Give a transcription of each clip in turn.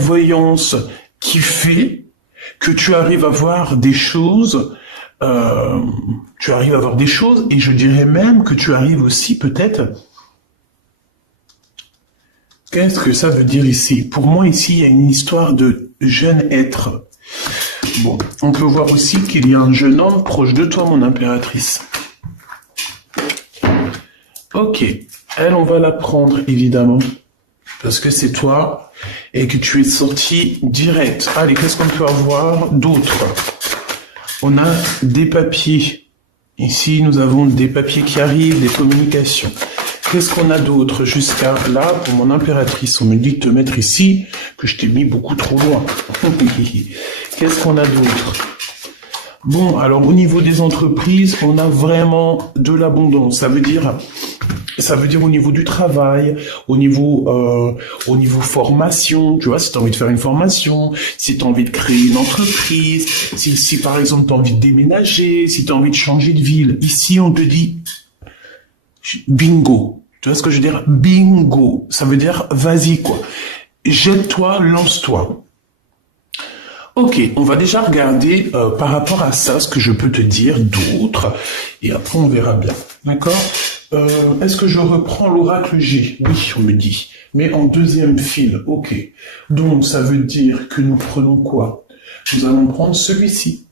clairvoyance qui fait que tu arrives à voir des choses, et je dirais même que tu arrives aussi peut-être... Qu'est-ce que ça veut dire ici? Pour moi, ici, il y a une histoire de jeune être. Bon, on peut voir aussi qu'il y a un jeune homme proche de toi, mon impératrice. Ok, elle, on va la prendre, évidemment, parce que c'est toi et que tu es sorti direct. Allez, qu'est-ce qu'on peut avoir d'autre? On a des papiers. Ici, nous avons des papiers qui arrivent, des communications. Qu'est-ce qu'on a d'autre jusqu'à là pour mon impératrice? On me dit de te mettre ici, que je t'ai mis beaucoup trop loin. Qu'est-ce qu'on a d'autre? Bon, alors au niveau des entreprises, on a vraiment de l'abondance. Ça veut dire au niveau du travail, au niveau formation, tu vois, si tu as envie de faire une formation, si tu as envie de créer une entreprise, si par exemple tu as envie de déménager, si tu as envie de changer de ville. Ici, on te dit bingo. Tu vois ce que je veux dire? Bingo. Ça veut dire vas-y, quoi. Jette-toi, lance-toi. Ok, on va déjà regarder par rapport à ça ce que je peux te dire d'autre. Et après, on verra bien. D'accord? Est-ce que je reprends l'oracle G? Oui, on me dit. Mais en deuxième fil. Ok. Donc, ça veut dire que nous prenons quoi? Nous allons prendre celui-ci.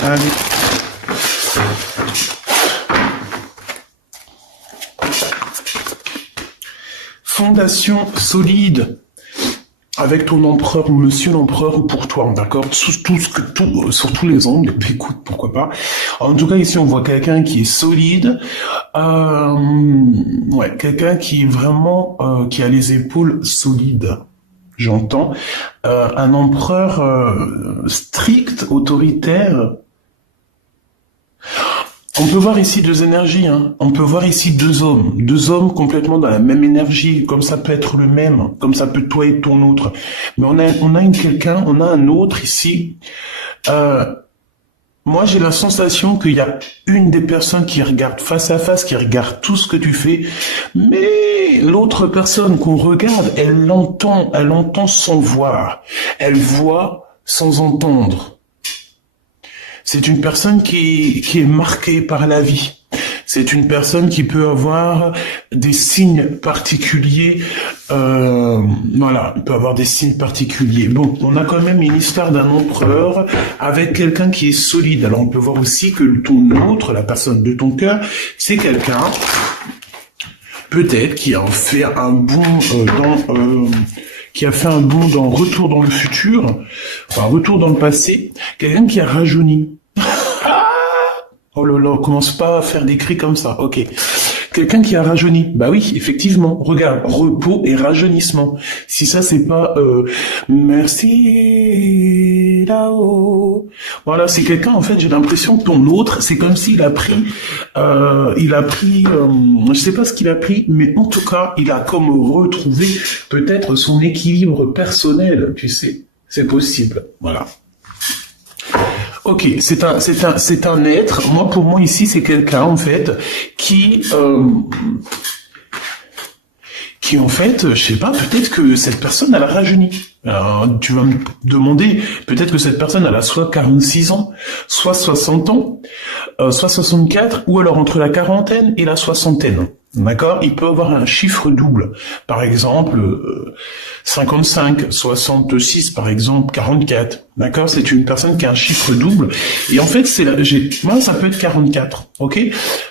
Allez. Fondation solide avec ton empereur, monsieur l'empereur pour toi, d'accord, sur tous les angles. Écoute, pourquoi pas. En tout cas, ici, on voit quelqu'un qui est solide, quelqu'un qui est vraiment, qui a les épaules solides. J'entends un empereur strict, autoritaire. On peut voir ici deux énergies, hein. On peut voir ici deux hommes complètement dans la même énergie, comme ça peut être le même, comme ça peut toi et ton autre. Mais on a un autre ici. Moi, j'ai la sensation qu'il y a une des personnes qui regarde face à face, qui regarde tout ce que tu fais, mais l'autre personne qu'on regarde, elle entend sans voir, elle voit sans entendre. C'est une personne qui est marquée par la vie. C'est une personne qui peut avoir des signes particuliers. Il peut avoir des signes particuliers. Bon, on a quand même une histoire d'un empereur avec quelqu'un qui est solide. Alors, on peut voir aussi que ton autre, la personne de ton cœur, c'est quelqu'un, peut-être, qui a fait un bond dans Retour dans le futur, enfin Retour dans le passé, quelqu'un qui a rajeuni. Oh là là, commence pas à faire des cris comme ça. Ok. Quelqu'un qui a rajeuni. Bah oui, effectivement. Regarde, repos et rajeunissement. Si ça, c'est pas merci là-haut. Voilà, c'est quelqu'un, en fait, j'ai l'impression que ton autre, c'est comme s'il a pris, je sais pas ce qu'il a pris, mais en tout cas, il a comme retrouvé peut-être son équilibre personnel, tu sais. C'est possible. Voilà. Ok, c'est un être. Moi, pour moi ici, c'est quelqu'un en fait qui en fait, je sais pas, peut-être que cette personne elle a rajeuni. Alors, tu vas me demander, peut-être que cette personne elle a soit 46 ans, soit 60 ans, soit 64, ou alors entre la quarantaine et la soixantaine. D'accord? Il peut avoir un chiffre double. Par exemple, 55, 66, par exemple, 44. D'accord? C'est une personne qui a un chiffre double. Et en fait, moi, ça peut être 44. Ok?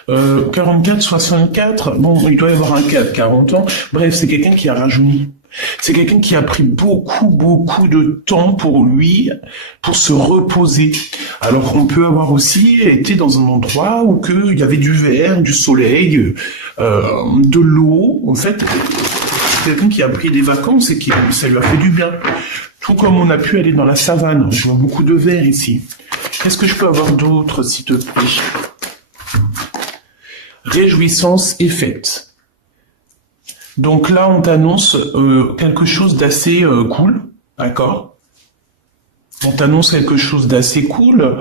44, 64. Bon, il doit y avoir un cas de 40 ans. Bref, c'est quelqu'un qui a rajeuni. C'est quelqu'un qui a pris beaucoup de temps pour lui, pour se reposer. Alors qu'on peut avoir aussi été dans un endroit où il y avait du vert, du soleil, de l'eau. En fait, c'est quelqu'un qui a pris des vacances et ça lui a fait du bien. Tout comme on a pu aller dans la savane. Je vois beaucoup de vert ici. Qu'est-ce que je peux avoir d'autre, s'il te plaît? Réjouissance est faite. Donc là, on t'annonce quelque chose d'assez cool, d'accord? On t'annonce quelque chose d'assez cool.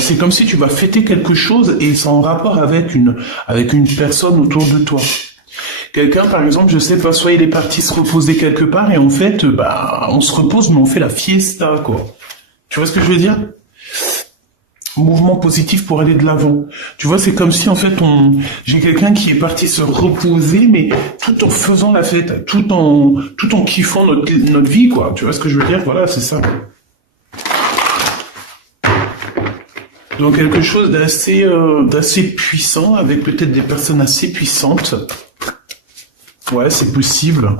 C'est comme si tu vas fêter quelque chose et c'est en rapport avec une personne autour de toi. Quelqu'un, par exemple, je sais pas, soit il est parti se reposer quelque part et en fait, on se repose mais on fait la fiesta, quoi. Tu vois ce que je veux dire? Mouvement positif pour aller de l'avant. Tu vois, c'est comme si en fait j'ai quelqu'un qui est parti se reposer, mais tout en faisant la fête, tout en kiffant notre vie, quoi. Tu vois ce que je veux dire? Voilà, c'est ça. Donc quelque chose d'assez puissant, avec peut-être des personnes assez puissantes. Ouais, c'est possible.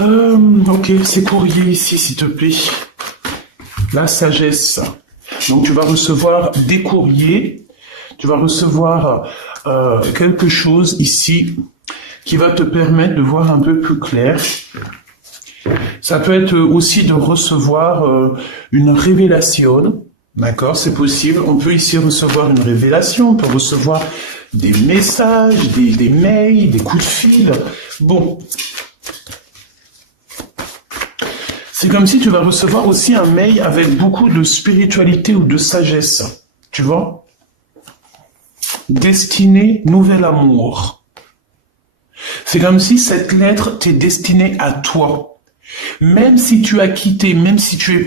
Ok, c'est courrier ici, s'il te plaît. La sagesse. Donc tu vas recevoir des courriers, tu vas recevoir quelque chose ici qui va te permettre de voir un peu plus clair. Ça peut être aussi de recevoir une révélation, d'accord, c'est possible. On peut ici recevoir une révélation, on peut recevoir des messages, des mails, des coups de fil. Bon. C'est comme si tu vas recevoir aussi un mail avec beaucoup de spiritualité ou de sagesse. Tu vois? Destinée, nouvel amour. C'est comme si cette lettre t'est destinée à toi. Même si tu as quitté, même si tu es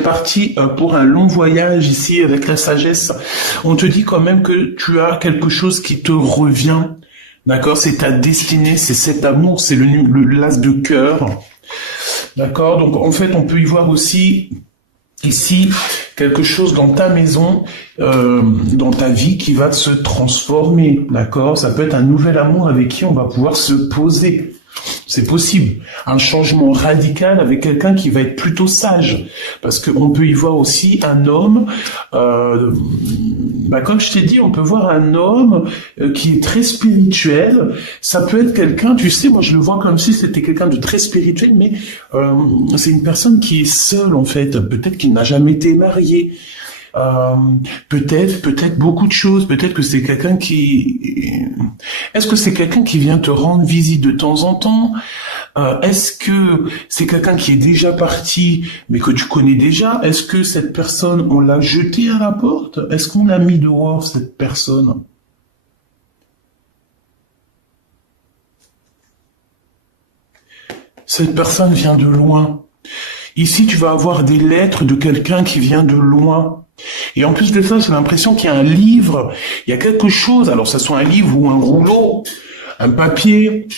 parti, pour un long voyage ici avec la sagesse, on te dit quand même que tu as quelque chose qui te revient. D'accord? C'est ta destinée, c'est cet amour, c'est l'as de cœur. D'accord, donc en fait on peut y voir aussi ici quelque chose dans ta maison, dans ta vie qui va se transformer, d'accord? Ça peut être un nouvel amour avec qui on va pouvoir se poser. C'est possible. Un changement radical avec quelqu'un qui va être plutôt sage. Parce qu'on peut y voir aussi un homme, comme je t'ai dit, on peut voir un homme qui est très spirituel. Ça peut être quelqu'un, tu sais, moi je le vois comme si c'était quelqu'un de très spirituel, mais c'est une personne qui est seule en fait. Peut-être qu'il n'a jamais été marié. Peut-être beaucoup de choses. Peut-être que c'est quelqu'un est-ce que c'est quelqu'un qui vient te rendre visite de temps en temps? Est-ce que c'est quelqu'un qui est déjà parti, mais que tu connais déjà? Est-ce que cette personne, on l'a jetée à la porte? Est-ce qu'on l'a mis dehors, cette personne? Cette personne vient de loin. Ici, tu vas avoir des lettres de quelqu'un qui vient de loin. Et en plus de ça, j'ai l'impression qu'il y a un livre, il y a quelque chose, alors ça soit un livre ou un rouleau, un papier,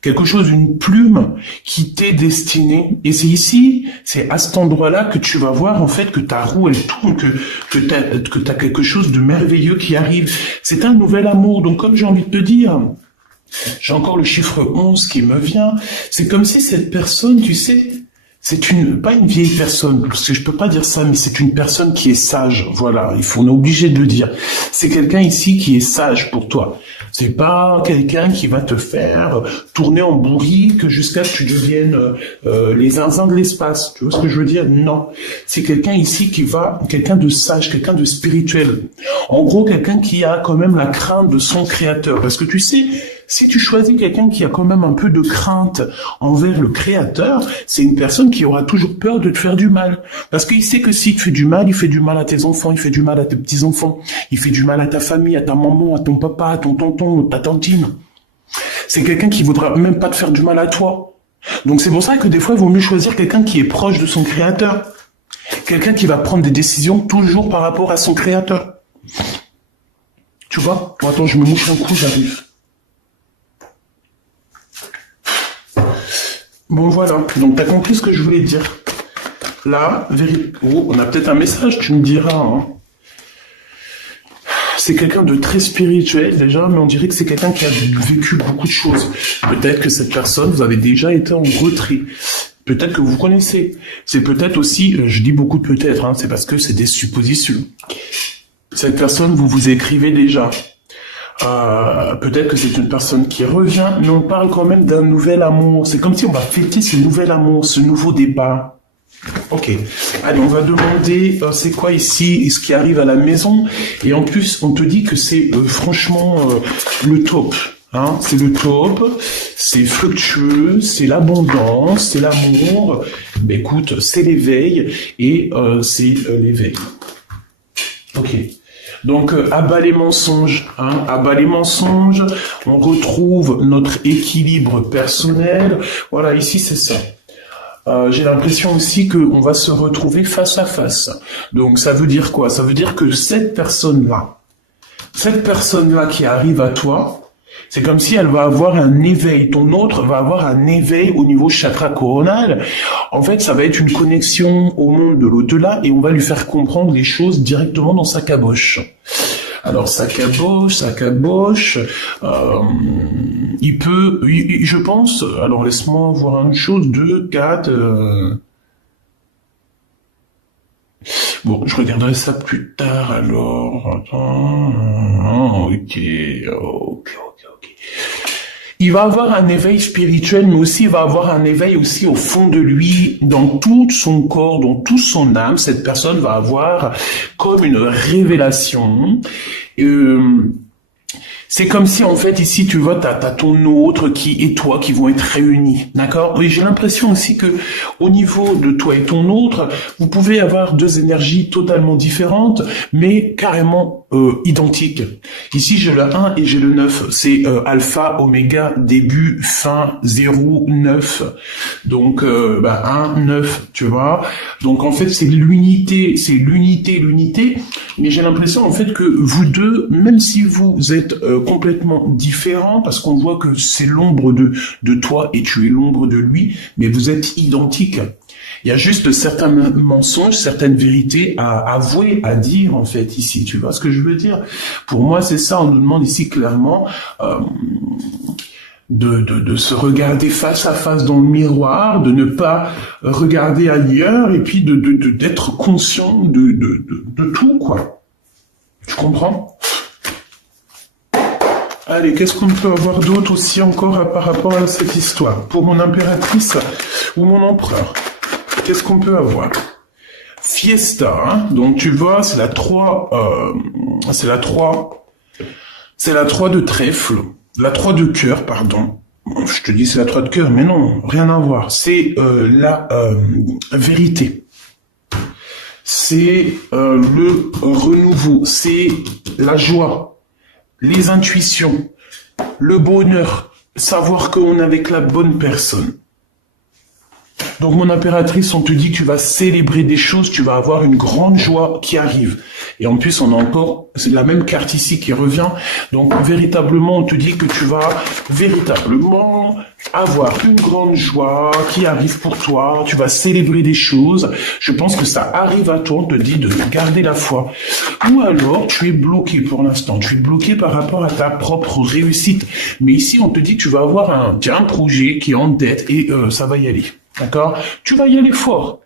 quelque chose, une plume qui t'est destinée. Et c'est ici, c'est à cet endroit-là que tu vas voir en fait que ta roue elle tourne, que t'as quelque chose de merveilleux qui arrive. C'est un nouvel amour. Donc comme j'ai envie de te dire, j'ai encore le chiffre 11 qui me vient. C'est comme si cette personne, tu sais, c'est pas une vieille personne, parce que je peux pas dire ça, mais c'est une personne qui est sage. Voilà, on est obligé de le dire. C'est quelqu'un ici qui est sage pour toi. C'est pas quelqu'un qui va te faire tourner en bourrique jusqu'à ce que tu deviennes les zinzins de l'espace. Tu vois ce que je veux dire? Non. C'est quelqu'un ici quelqu'un de sage, quelqu'un de spirituel. En gros, quelqu'un qui a quand même la crainte de son créateur. Parce que tu sais, si tu choisis quelqu'un qui a quand même un peu de crainte envers le créateur, c'est une personne qui aura toujours peur de te faire du mal. Parce qu'il sait que s'il te fait du mal, il fait du mal à tes enfants, il fait du mal à tes petits-enfants, il fait du mal à ta famille, à ta maman, à ton papa, à ton tonton, à ta tantine. C'est quelqu'un qui voudra même pas te faire du mal à toi. Donc c'est pour ça que des fois, il vaut mieux choisir quelqu'un qui est proche de son créateur. Quelqu'un qui va prendre des décisions toujours par rapport à son créateur. Tu vois? Bon, attends, je me mouche un coup, j'arrive. Bon voilà, donc t'as compris ce que je voulais dire. Là, on a peut-être un message, tu me diras. Hein. C'est quelqu'un de très spirituel déjà, mais on dirait que c'est quelqu'un qui a vécu beaucoup de choses. Peut-être que cette personne, vous avez déjà été en retrait. Peut-être que vous connaissez. C'est peut-être aussi, je dis beaucoup de peut-être, hein, c'est parce que c'est des suppositions. Cette personne, vous vous écrivez déjà. Peut-être que c'est une personne qui revient, mais on parle quand même d'un nouvel amour. C'est comme si on va fêter ce nouvel amour, ce nouveau départ. Ok. Allez, on va demander, c'est quoi ici, ce qui arrive à la maison. Et en plus, on te dit que c'est franchement le top. Hein, c'est le top, c'est fructueux, c'est l'abondance, c'est l'amour. Ben écoute, c'est l'éveil et c'est l'éveil. Ok. Donc, abat les mensonges, hein, abat les mensonges, on retrouve notre équilibre personnel. Voilà, ici c'est ça. J'ai l'impression aussi qu'on va se retrouver face à face. Donc, ça veut dire quoi? Ça veut dire que cette personne-là qui arrive à toi, c'est comme si elle va avoir un éveil. Ton autre va avoir un éveil au niveau chakra coronal. En fait, ça va être une connexion au monde de l'au-delà et on va lui faire comprendre les choses directement dans sa caboche. Alors, sa caboche, je pense, alors laisse-moi voir une chose, 2, 4... Bon, je regarderai ça plus tard, alors. Attends. Ok. Il va avoir un éveil spirituel, mais aussi il va avoir un éveil aussi au fond de lui, dans tout son corps, dans toute son âme. Cette personne va avoir comme une révélation. C'est comme si, en fait, ici, tu vois, t'as ton autre et toi qui vont être réunis, d'accord? Oui, j'ai l'impression aussi que, au niveau de toi et ton autre, vous pouvez avoir deux énergies totalement différentes, mais carrément identiques. Ici, j'ai le 1 et j'ai le 9. C'est alpha, oméga, début, fin, 0, 9. Donc, 1, 9, tu vois? Donc, en fait, c'est l'unité, mais j'ai l'impression, en fait, que vous deux, même si vous êtes complètement différents, parce qu'on voit que c'est l'ombre de toi et tu es l'ombre de lui, mais vous êtes identiques. Il y a juste certains mensonges, certaines vérités à avouer, à dire, en fait, ici. Tu vois ce que je veux dire? Pour moi, c'est ça. On nous demande ici clairement de se regarder face à face dans le miroir, de ne pas regarder ailleurs, et puis d'être conscient de tout, quoi. Tu comprends? Allez, qu'est-ce qu'on peut avoir d'autre aussi encore par rapport à cette histoire? Pour mon impératrice ou mon empereur, qu'est-ce qu'on peut avoir? Fiesta, hein? Donc tu vois, c'est la 3 de trèfle, la 3 de cœur, pardon. Je te dis c'est la 3 de cœur, mais non, rien à voir. C'est la vérité. C'est le renouveau, c'est la joie. Les intuitions, le bonheur, savoir qu'on est avec la bonne personne. Donc mon impératrice, on te dit que tu vas célébrer des choses, tu vas avoir une grande joie qui arrive. Et en plus, on a encore la même carte ici qui revient. Donc véritablement, on te dit que tu vas véritablement avoir une grande joie qui arrive pour toi. Tu vas célébrer des choses. Je pense que ça arrive à toi, on te dit de garder la foi. Ou alors, tu es bloqué pour l'instant. Tu es bloqué par rapport à ta propre réussite. Mais ici, on te dit que tu vas avoir un projet qui est en dette et ça va y aller. D'accord? Tu vas y aller fort.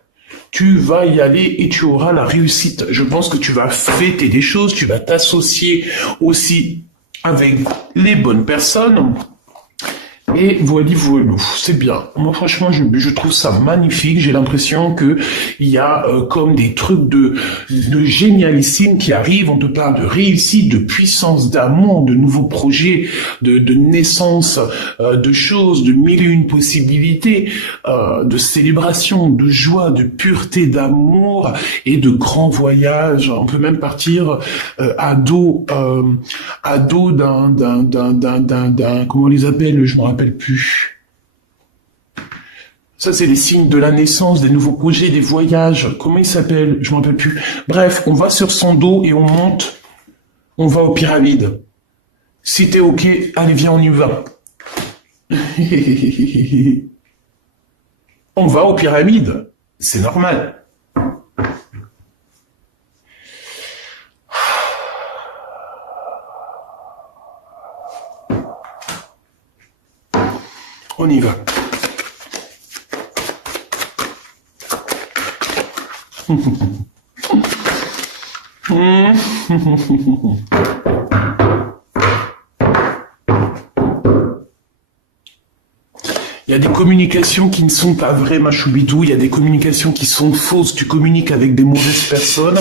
Tu vas y aller et tu auras la réussite. Je pense que tu vas fêter des choses, tu vas t'associer aussi avec les bonnes personnes. Et voilà, c'est bien. Moi, franchement, je trouve ça magnifique. J'ai l'impression que il y a comme des trucs de génialissime qui arrivent. On te parle de réussite, de puissance, d'amour, de nouveaux projets, de naissance, de choses, de mille et une possibilités, de célébration, de joie, de pureté, d'amour et de grands voyages. On peut même partir à dos d'un comment on les appelle, je me rappelle plus. Ça, c'est les signes de la naissance, des nouveaux projets, des voyages. Comment il s'appelle? Je me rappelle plus. Bref, on va sur son dos et on monte. On va aux pyramides. Si t'es ok, allez, viens, on y va. On va aux pyramides. C'est normal. On y va. Il y a des communications qui ne sont pas vraies, ma choubidou. Il y a des communications qui sont fausses. Tu communiques avec des mauvaises personnes.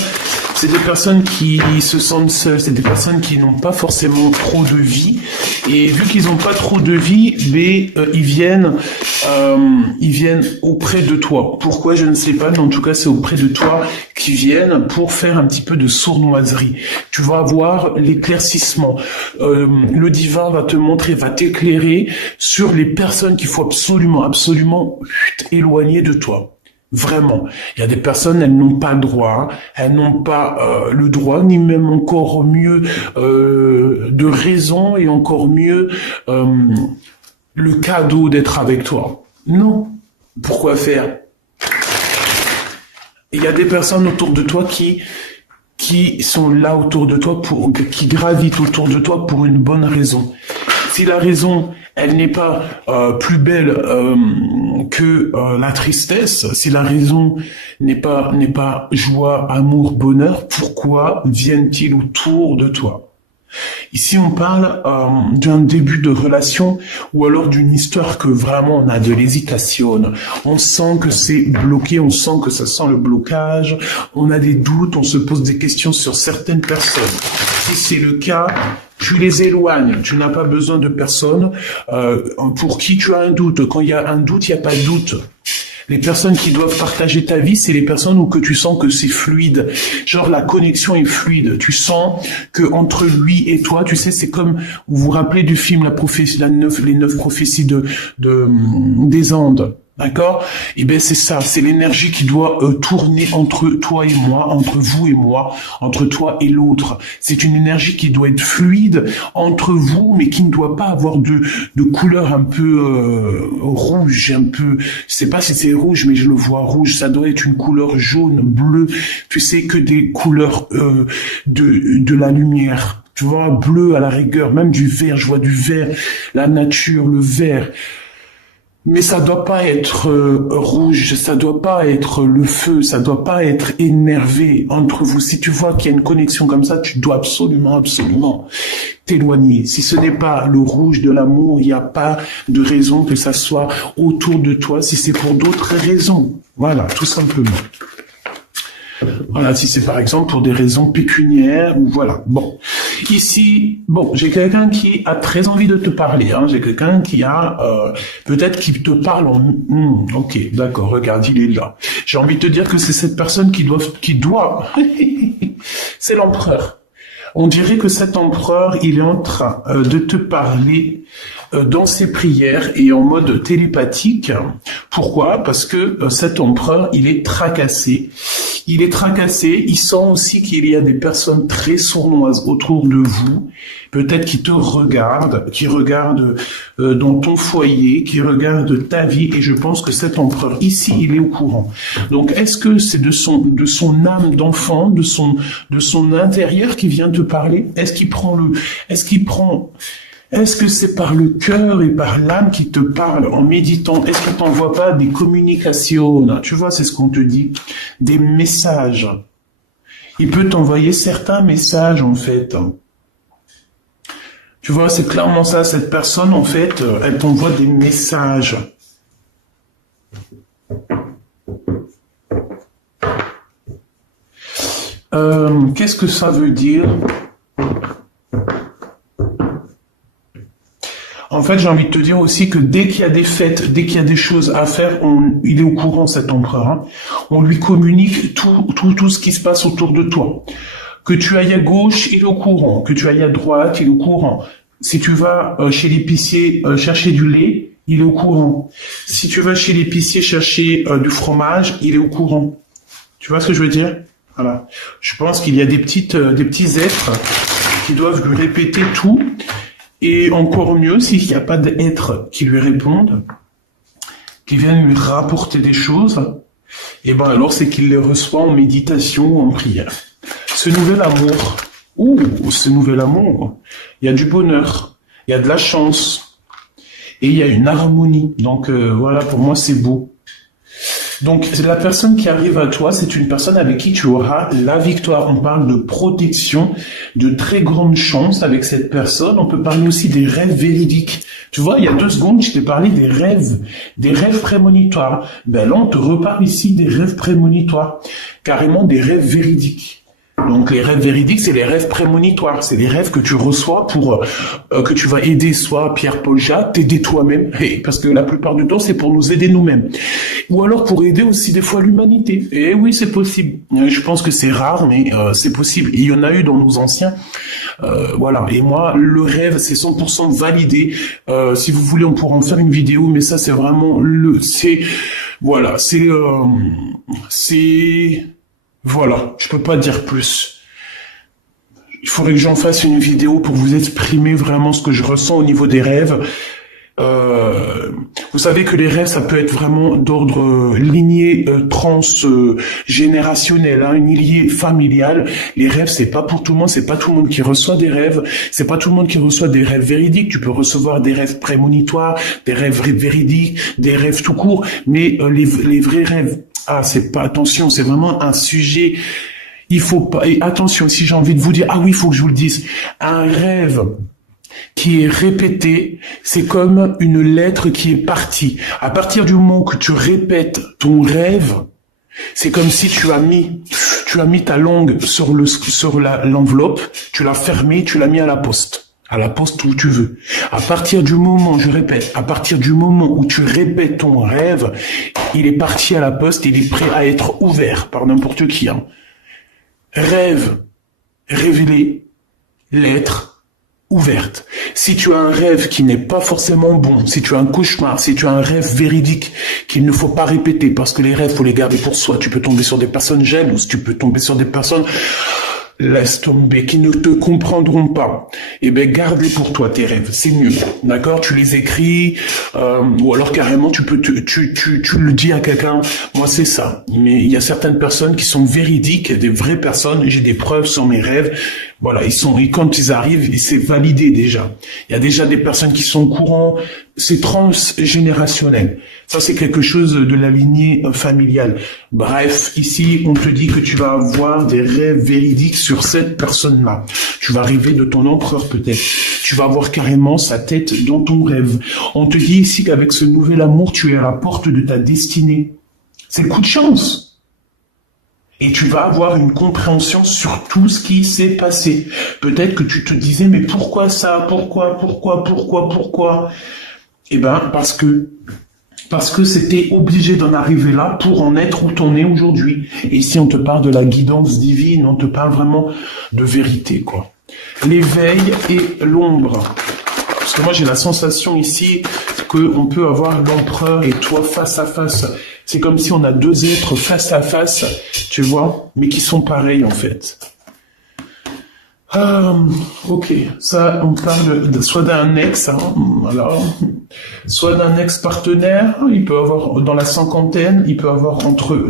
C'est des personnes qui se sentent seules. C'est des personnes qui n'ont pas forcément trop de vie. Et vu qu'ils n'ont pas trop de vie, ils viennent auprès de toi. Pourquoi, je ne sais pas, mais en tout cas, c'est auprès de toi qu'ils viennent pour faire un petit peu de sournoiserie. Tu vas avoir l'éclaircissement. Le divin va te montrer, va t'éclairer sur les personnes qu'il faut absolument éloigner de toi. Vraiment. Il y a des personnes, elles n'ont pas le droit, elles n'ont pas le droit, ni même encore mieux de raison et encore mieux le cadeau d'être avec toi. Non. Pourquoi faire? Il y a des personnes autour de toi qui sont là autour de toi qui gravitent autour de toi pour une bonne raison. Si la raison, elle n'est pas plus belle que la tristesse, si la raison n'est pas joie, amour, bonheur, pourquoi viennent-ils autour de toi? Ici, on parle d'un début de relation ou alors d'une histoire que vraiment on a de l'hésitation. On sent que c'est bloqué, on sent que ça sent le blocage, on a des doutes, on se pose des questions sur certaines personnes. Si c'est le cas, tu les éloignes. Tu n'as pas besoin de personnes pour qui tu as un doute. Quand il y a un doute, il n'y a pas de doute. Les personnes qui doivent partager ta vie, c'est les personnes où que tu sens que c'est fluide. Genre, la connexion est fluide. Tu sens que entre lui et toi, tu sais, c'est comme, vous vous rappelez du film les 9 prophéties des Andes. D'accord? Eh ben, c'est ça. C'est l'énergie qui doit tourner entre toi et moi, entre vous et moi, entre toi et l'autre. C'est une énergie qui doit être fluide entre vous, mais qui ne doit pas avoir de couleur un peu rouge, un peu, je sais pas si c'est rouge, mais je le vois rouge. Ça doit être une couleur jaune, bleue. Tu sais, que des couleurs de la lumière. Tu vois, bleu à la rigueur, même du vert. Je vois du vert, la nature, le vert. Mais ça doit pas être rouge, ça doit pas être le feu, ça doit pas être énervé entre vous. Si tu vois qu'il y a une connexion comme ça, tu dois absolument t'éloigner. Si ce n'est pas le rouge de l'amour, il n'y a pas de raison que ça soit autour de toi, si c'est pour d'autres raisons. Voilà, tout simplement. Voilà, si c'est par exemple pour des raisons pécuniaires, ou voilà. Bon, ici, j'ai quelqu'un qui a très envie de te parler. Hein. J'ai quelqu'un qui a peut-être qui te parle en. Ok, d'accord. Regarde, il est là. J'ai envie de te dire que c'est cette personne qui doit. C'est l'empereur. On dirait que cet empereur, il est en train de te parler dans ses prières et en mode télépathique. Pourquoi? Parce que cet empereur, il est tracassé. Il est tracassé, il sent aussi qu'il y a des personnes très sournoises autour de vous, peut-être qui te regardent, qui regardent dans ton foyer, qui regardent ta vie, et je pense que cet empereur, ici, il est au courant. Donc, est-ce que c'est de son âme d'enfant, de son intérieur qui vient te parler? Est-ce que c'est par le cœur et par l'âme qui te parle en méditant? Est-ce que tu n'envoies pas des communications? Tu vois, c'est ce qu'on te dit. Des messages. Il peut t'envoyer certains messages, en fait. Tu vois, c'est clairement ça. Cette personne, en fait, elle t'envoie des messages. Qu'est-ce que ça veut dire? En fait, j'ai envie de te dire aussi que dès qu'il y a des fêtes, dès qu'il y a des choses à faire, il est au courant, cet empereur. Hein. On lui communique tout ce qui se passe autour de toi. Que tu ailles à gauche, il est au courant. Que tu ailles à droite, il est au courant. Si tu vas chez l'épicier chercher du lait, il est au courant. Si tu vas chez l'épicier chercher du fromage, il est au courant. Tu vois ce que je veux dire? Voilà. Je pense qu'il y a des petits êtres qui doivent lui répéter tout. Et encore mieux, s'il n'y a pas d'êtres qui lui répondent, qui viennent lui rapporter des choses, et ben alors c'est qu'il les reçoit en méditation ou en prière. Ce nouvel amour, il y a du bonheur, il y a de la chance, et il y a une harmonie. Donc voilà, pour moi c'est beau. Donc, la personne qui arrive à toi, c'est une personne avec qui tu auras la victoire. On parle de protection, de très grandes chances avec cette personne. On peut parler aussi des rêves véridiques. Tu vois, il y a 2 secondes, je t'ai parlé des rêves prémonitoires. Ben là, on te reparle ici des rêves prémonitoires, carrément des rêves véridiques. Donc les rêves véridiques, c'est les rêves prémonitoires, c'est les rêves que tu reçois pour que tu vas aider soit Pierre-Paul Jacques, t'aider toi-même, parce que la plupart du temps c'est pour nous aider nous-mêmes, ou alors pour aider aussi des fois l'humanité. Et oui, c'est possible. Je pense que c'est rare, mais c'est possible. Et il y en a eu dans nos anciens. Voilà. Et moi, le rêve, c'est 100% validé. Si vous voulez, on pourra en faire une vidéo, mais ça, c'est vraiment voilà, voilà, je peux pas dire plus. Il faudrait que j'en fasse une vidéo pour vous exprimer vraiment ce que je ressens au niveau des rêves. Vous savez que les rêves, ça peut être vraiment d'ordre lignée transgénérationnel, une lignée familiale. Les rêves, c'est pas pour tout le monde, c'est pas tout le monde qui reçoit des rêves, c'est pas tout le monde qui reçoit des rêves véridiques. Tu peux recevoir des rêves prémonitoires, des rêves véridiques, des rêves tout court, mais les vrais rêves, c'est pas, attention, c'est vraiment un sujet. Il faut pas, et attention, si j'ai envie de vous dire, oui, il faut que je vous le dise, un rêve qui est répété, c'est comme une lettre qui est partie. À partir du moment que tu répètes ton rêve, c'est comme si tu as mis ta langue sur l'enveloppe, tu l'as fermée, tu l'as mis à la poste où tu veux. À partir du moment, je répète, à partir du moment où tu répètes ton rêve, il est parti à la poste, il est prêt à être ouvert par n'importe qui. Rêve révélé, lettre ouverte. Si tu as un rêve qui n'est pas forcément bon, si tu as un cauchemar, si tu as un rêve véridique qu'il ne faut pas répéter, parce que les rêves, faut les garder pour soi. Tu peux tomber sur des personnes jalouses, tu peux tomber sur des personnes, laisse tomber, qui ne te comprendront pas. Eh ben, garde-les pour toi, tes rêves. C'est mieux. D'accord? Tu les écris, ou alors carrément, tu le dis à quelqu'un. Moi, c'est ça. Mais il y a certaines personnes qui sont véridiques, des vraies personnes. J'ai des preuves sur mes rêves. Voilà, et quand ils arrivent, c'est validé déjà. Il y a déjà des personnes qui sont au courant. C'est transgénérationnel. Ça, c'est quelque chose de la lignée familiale. Bref, ici, on te dit que tu vas avoir des rêves véridiques sur cette personne-là. Tu vas rêver de ton empereur peut-être. Tu vas avoir carrément sa tête dans ton rêve. On te dit ici qu'avec ce nouvel amour, tu es à la porte de ta destinée. C'est le coup de chance. Et tu vas avoir une compréhension sur tout ce qui s'est passé. Peut-être que tu te disais, mais pourquoi ça? Pourquoi? Eh ben, parce que c'était obligé d'en arriver là pour en être où t'en es aujourd'hui. Et ici, on te parle de la guidance divine, on te parle vraiment de vérité, quoi. L'éveil et l'ombre. Parce que moi, j'ai la sensation ici qu'on peut avoir l'empereur et toi face à face. C'est comme si on a 2 êtres face à face, tu vois, mais qui sont pareils, en fait. Ok, ça, on parle soit d'un ex, alors, soit d'un ex-partenaire, il peut avoir dans la 50aine, il peut avoir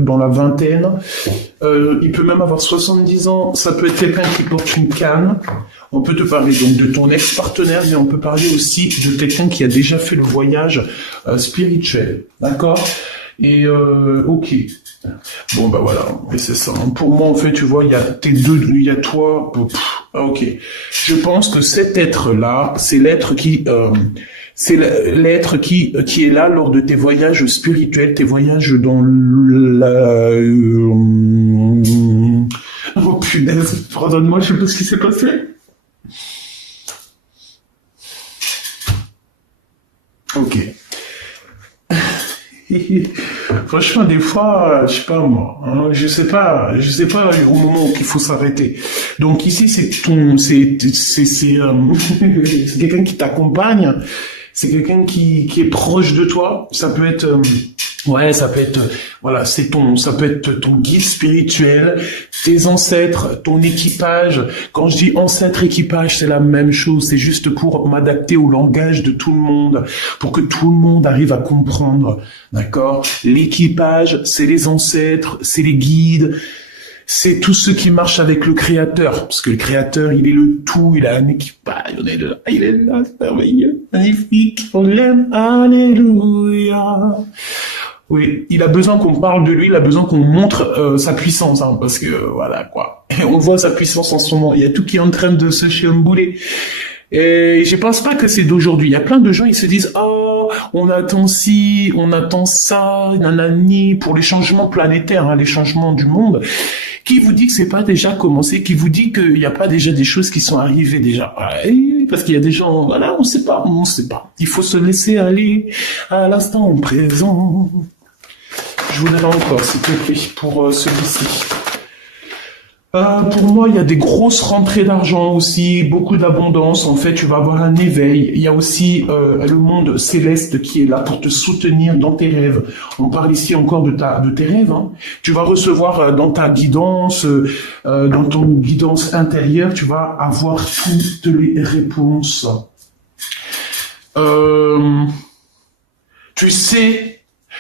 dans la 20aine, il peut même avoir 70 ans, ça peut être quelqu'un qui porte une canne. On peut te parler donc de ton ex-partenaire, mais on peut parler aussi de quelqu'un qui a déjà fait le voyage spirituel, d'accord? Et ok. Bon bah voilà, et c'est ça. Pour moi en fait, tu vois, il y a il y a toi. Ok. Je pense que cet être-là, c'est l'être qui est là lors de tes voyages spirituels, tes voyages dans la. Oh punaise, pardonne-moi, je sais pas ce qui s'est passé. Ok. Franchement, des fois, je sais pas moi, je sais pas au moment où il faut s'arrêter. Donc ici, c'est quelqu'un qui t'accompagne, c'est quelqu'un qui est proche de toi. Ça peut être, voilà, ça peut être ton guide spirituel, tes ancêtres, ton équipage. Quand je dis ancêtre, équipage, c'est la même chose. C'est juste pour m'adapter au langage de tout le monde, pour que tout le monde arrive à comprendre. D'accord? L'équipage, c'est les ancêtres, c'est les guides. C'est tous ceux qui marchent avec le Créateur, parce que le Créateur, il est le tout, il a un équipage, il est là, c'est merveilleux, magnifique, on l'aime, alléluia. Oui, il a besoin qu'on parle de lui, il a besoin qu'on montre sa puissance, hein, parce que voilà quoi. Et on voit sa puissance en ce moment. Il y a tout qui est en train de se chambouler. Et je pense pas que c'est d'aujourd'hui. Il y a plein de gens, ils se disent, oh, on attend ci, on attend ça, nanani, pour les changements planétaires, hein, les changements du monde. Qui vous dit que c'est pas déjà commencé? Qui vous dit qu'il n'y a pas déjà des choses qui sont arrivées déjà? Ouais, parce qu'il y a des gens, voilà, on sait pas. Il faut se laisser aller à l'instant présent. Je voudrais encore, s'il te plaît, pour celui-ci. Pour moi, il y a des grosses rentrées d'argent aussi, beaucoup d'abondance. En fait, tu vas avoir un éveil. Il y a aussi le monde céleste qui est là pour te soutenir dans tes rêves. On parle ici encore de tes rêves. Hein. Tu vas recevoir dans ta guidance, dans ton guidance intérieure, tu vas avoir toutes les réponses.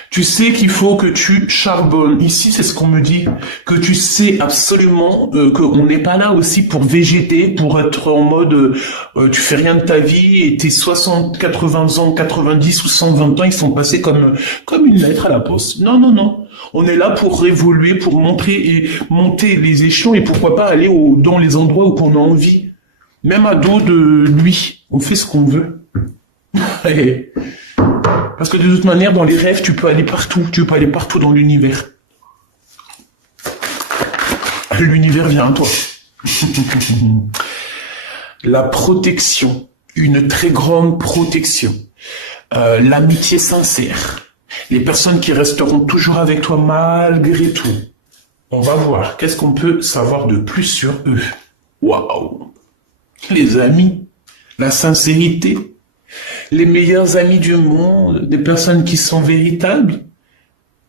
Tu sais qu'il faut que tu charbonnes. Ici, c'est ce qu'on me dit, que tu sais absolument qu'on n'est pas là aussi pour végéter, pour être en mode tu fais rien de ta vie et tes 60, 80 ans, 90 ou 120 ans, ils sont passés comme une lettre à la poste. Non, non, non. On est là pour évoluer, pour monter les échelons et pourquoi pas aller dans les endroits où on a envie. Même à dos de lui, on fait ce qu'on veut. Parce que de toute manière, dans les rêves, tu peux aller partout. Tu peux aller partout dans l'univers. L'univers vient à toi. La protection. Une très grande protection. L'amitié sincère. Les personnes qui resteront toujours avec toi malgré tout. On va voir. Qu'est-ce qu'on peut savoir de plus sur eux? Waouh! Les amis. La sincérité. Les meilleurs amis du monde, des personnes qui sont véritables.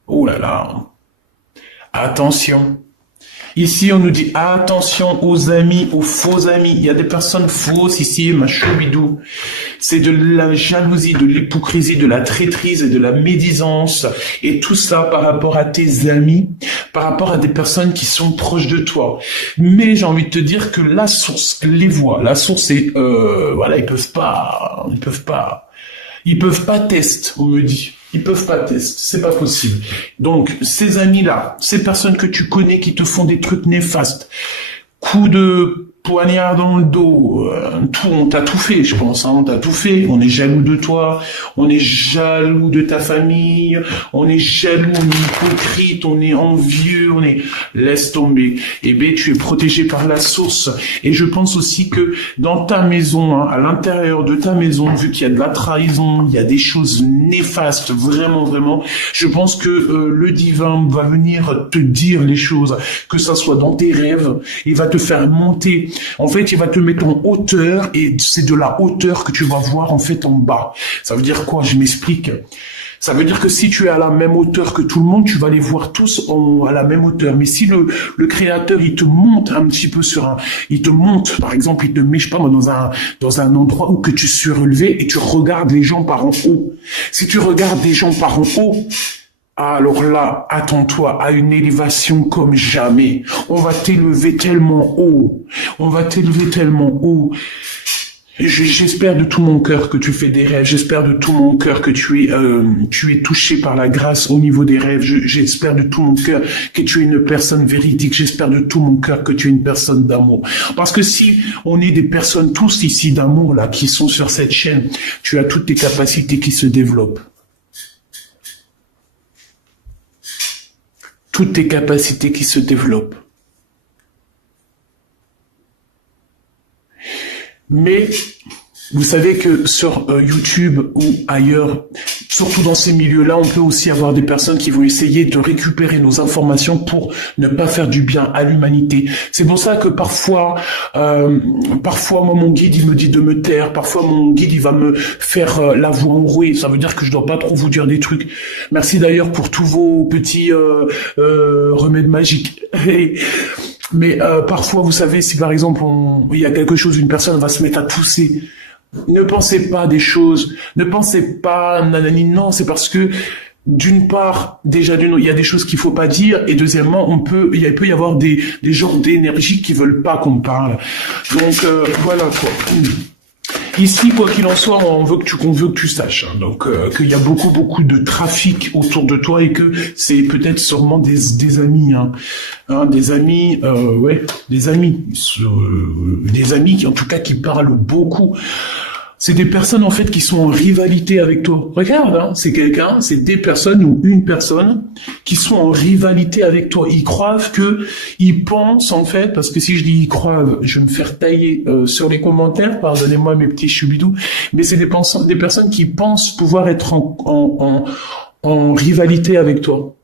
Oh là là. Attention. Ici, on nous dit attention aux amis, aux faux amis. Il y a des personnes fausses ici, ma choubidou. C'est de la jalousie, de l'hypocrisie, de la traîtrise et de la médisance. Et tout ça par rapport à tes amis, par rapport à des personnes qui sont proches de toi. Mais j'ai envie de te dire que la source les voit. La source est, voilà, ils peuvent pas tester, on me dit. Ils peuvent pas tester, c'est pas possible. Donc, ces amis-là, ces personnes que tu connais qui te font des trucs néfastes, coups de poignard dans le dos, on t'a tout fait, je pense, hein, on t'a tout fait. On est jaloux de toi, on est jaloux de ta famille, on est jaloux, on est hypocrite, on est envieux, laisse tomber. Eh bien, tu es protégé par la source. Et je pense aussi que dans ta maison, hein, à l'intérieur de ta maison, vu qu'il y a de la trahison, il y a des choses néfastes, vraiment, vraiment, je pense que le divin va venir te dire les choses, que ça soit dans tes rêves, il va te faire monter. En fait, il va te mettre en hauteur et c'est de la hauteur que tu vas voir en fait en bas. Ça veut dire quoi? Je m'explique. Ça veut dire que si tu es à la même hauteur que tout le monde, tu vas les voir tous à la même hauteur. Mais si le créateur, il te monte un petit peu il te monte, par exemple, il te met, je sais pas moi, dans un endroit où que tu suis relevé et tu regardes les gens par en haut. Si tu regardes les gens par en haut, alors là, attends-toi à une élévation comme jamais. On va t'élever tellement haut. On va t'élever tellement haut. J'espère de tout mon cœur que tu fais des rêves. J'espère de tout mon cœur que tu es touché par la grâce au niveau des rêves. J'espère de tout mon cœur que tu es une personne véridique. J'espère de tout mon cœur que tu es une personne d'amour. Parce que si on est des personnes tous ici d'amour là qui sont sur cette chaîne, tu as toutes tes capacités qui se développent. Toutes tes capacités qui se développent. Mais vous savez que sur YouTube ou ailleurs, surtout dans ces milieux-là, on peut aussi avoir des personnes qui vont essayer de récupérer nos informations pour ne pas faire du bien à l'humanité. C'est pour ça que parfois, moi, mon guide, il me dit de me taire. Parfois, mon guide, il va me faire la voix enrouée. Ça veut dire que je dois pas trop vous dire des trucs. Merci d'ailleurs pour tous vos petits remèdes magiques. Mais parfois, vous savez, si par exemple, il y a quelque chose, une personne va se mettre à tousser. Ne pensez pas des choses, ne pensez pas nanani, non, c'est parce que d'une part, déjà il y a des choses qu'il faut pas dire, et deuxièmement, il peut y avoir des genres d'énergie qui veulent pas qu'on parle. Donc voilà quoi. Ici, quoi qu'il en soit, on veut que tu saches, hein, donc qu'il y a beaucoup de trafic autour de toi et que c'est peut-être sûrement des amis, des amis, des amis qui en tout cas qui parlent beaucoup. C'est des personnes en fait qui sont en rivalité avec toi. Regarde, c'est des personnes ou une personne qui sont en rivalité avec toi. Ils pensent en fait, parce que si je dis ils croient, je vais me faire tailler sur les commentaires, pardonnez-moi mes petits choubidous, mais c'est des personnes qui pensent pouvoir être en rivalité avec toi.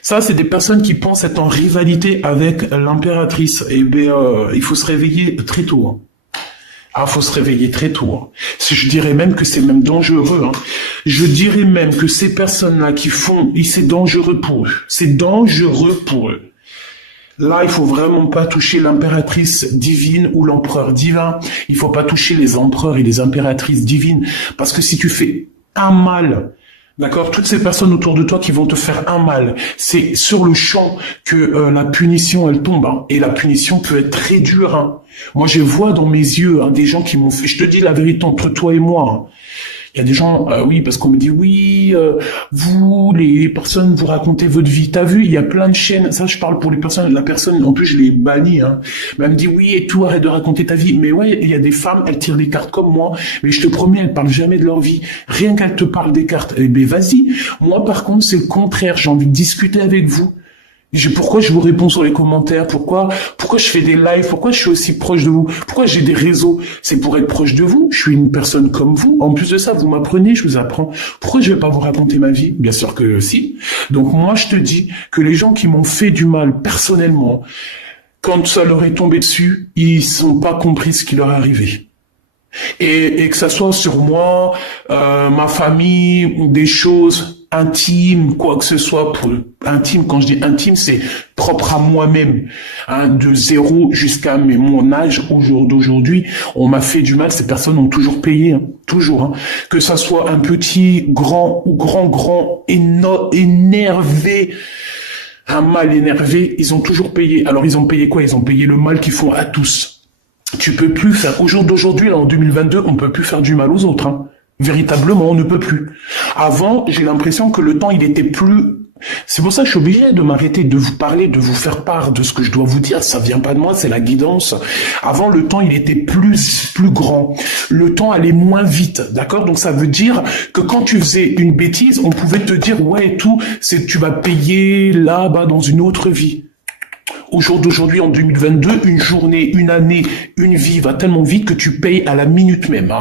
Ça, c'est des personnes qui pensent être en rivalité avec l'impératrice. Eh bien, il faut se réveiller très tôt. Faut se réveiller très tôt. Je dirais même que c'est même dangereux. Je dirais même que ces personnes-là c'est dangereux pour eux. C'est dangereux pour eux. Là, il faut vraiment pas toucher l'impératrice divine ou l'empereur divin. Il faut pas toucher les empereurs et les impératrices divines. Parce que si tu fais un mal, d'accord, toutes ces personnes autour de toi qui vont te faire un mal, c'est sur le champ que la punition, elle tombe. Et la punition peut être très dure. Moi, je vois dans mes yeux des gens qui m'ont fait... Je te dis la vérité entre toi et moi. Il y a des gens, oui, parce qu'on me dit, oui, vous, les personnes, vous racontez votre vie. T'as vu, il y a plein de chaînes. Ça, je parle pour les personnes. La personne, en plus, je l'ai banni. Mais elle me dit, oui, et tout, arrête de raconter ta vie. Mais ouais, il y a des femmes, elles tirent des cartes comme moi. Mais je te promets, elles parlent jamais de leur vie. Rien qu'elles te parlent des cartes. Eh ben, vas-y. Moi, par contre, c'est le contraire. J'ai envie de discuter avec vous. Pourquoi je vous réponds sur les commentaires? Pourquoi je fais des lives? Pourquoi je suis aussi proche de vous? Pourquoi j'ai des réseaux? C'est pour être proche de vous. Je suis une personne comme vous. En plus de ça, vous m'apprenez, je vous apprends. Pourquoi je vais pas vous raconter ma vie? Bien sûr que si. Donc moi, je te dis que les gens qui m'ont fait du mal personnellement, quand ça leur est tombé dessus, ils sont pas compris ce qui leur est arrivé. Et que ça soit sur moi, ma famille, ou des choses intime, quoi que ce soit, intime, quand je dis intime, c'est propre à moi-même, de zéro jusqu'à mon âge d'aujourd'hui, on m'a fait du mal, ces personnes ont toujours payé, toujours, que ça soit un petit, grand ou grand, énervé, un mal énervé, ils ont toujours payé. Alors ils ont payé quoi? Ils ont payé le mal qu'ils font à tous. Tu peux plus faire, au jour d'aujourd'hui, là, en 2022, on peut plus faire du mal aux autres, Véritablement, on ne peut plus. Avant, j'ai l'impression que le temps, il était plus... C'est pour ça que je suis obligé de m'arrêter, de vous parler, de vous faire part de ce que je dois vous dire. Ça vient pas de moi, c'est la guidance. Avant, le temps, il était plus grand. Le temps allait moins vite, d'accord? Donc ça veut dire que quand tu faisais une bêtise, on pouvait te dire, ouais, tu vas payer là-bas dans une autre vie. Au jour d'aujourd'hui, en 2022, une journée, une année, une vie va tellement vite que tu payes à la minute même.